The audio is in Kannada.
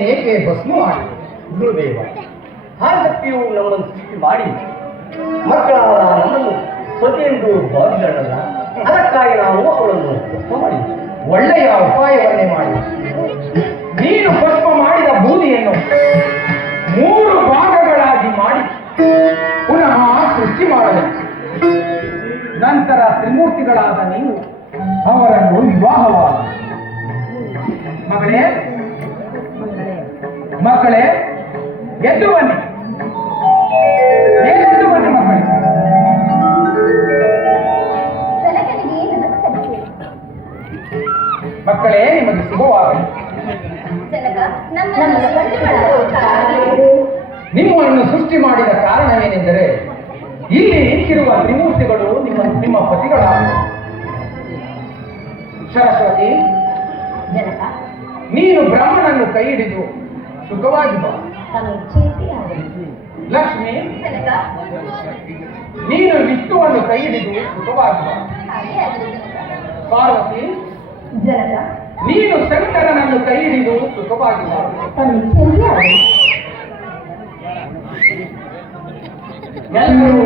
ನೀನೇಕೆ ಭಸ್ಮ ಮಾಡಿ? ಗುರುದೇವ, ಆ ಶಕ್ತಿಯು ನಮ್ಮನ್ನು ಸೃಷ್ಟಿ ಮಾಡಿ ಮಕ್ಕಳಾದ ನಮ್ಮನ್ನು ಪತಿಯೆಂದು ಭಾವಿಸಿದಳಲ್ಲ, ಅದಕ್ಕಾಗಿ ನಾವು ಅವಳನ್ನು ಭಸ್ಮ ಮಾಡಿದ್ವಿ. ಒಳ್ಳೆಯ ಉಪಾಯವನ್ನೇ ಮಾಡಿ ನೀನು ಭಸ್ಮ ಮಾಡಿದ ಬೂದಿಯನ್ನು 3 ಭಾಗಗಳಾಗಿ ಮಾಡಿ ಪುನಃ ಸೃಷ್ಟಿ ಮಾಡಬೇಕು. ನಂತರ ತ್ರಿಮೂರ್ತಿಗಳಾದ ನೀವು ಅವರನ್ನು ವಿವಾಹವಾದ ಮಕ್ಕಳೇ ಎದ್ದು ಬನ್ನಿ, ಎದ್ದು ಬನ್ನಿ ಮಕ್ಕಳೇ. ಮಕ್ಕಳೇ, ನಿಮಗೆ ಶುಭವಾಗಲಿ. ನಿಮ್ಮನ್ನು ಸೃಷ್ಟಿ ಮಾಡಿದ ಕಾರಣವೇನೆಂದರೆ ಇಲ್ಲಿ ನಿಂತಿರುವ ತ್ರಿಮೂರ್ತಿಗಳು ನಿಮ್ಮ ಪತಿಗಳಾದ. ಸರಸ್ವತಿ, ನೀನು ಬ್ರಹ್ಮನನ್ನು ಕೈ ಹಿಡಿದು ಸುಖವಾಗಿ ಬಾ. ಲಕ್ಷ್ಮಿ, ನೀನು ವಿಷ್ಣುವನ್ನು ಕೈ ಹಿಡಿದು ಸುಖವಾಗಿ ಬಾ. ಪಾರ್ವತಿ, ನೀನು ಶಂಕರನನ್ನು ಕೈ ಹಿಡಿದು ಸುಖವಾಗಿ ಬಾ. ಎಲ್ಲರೂ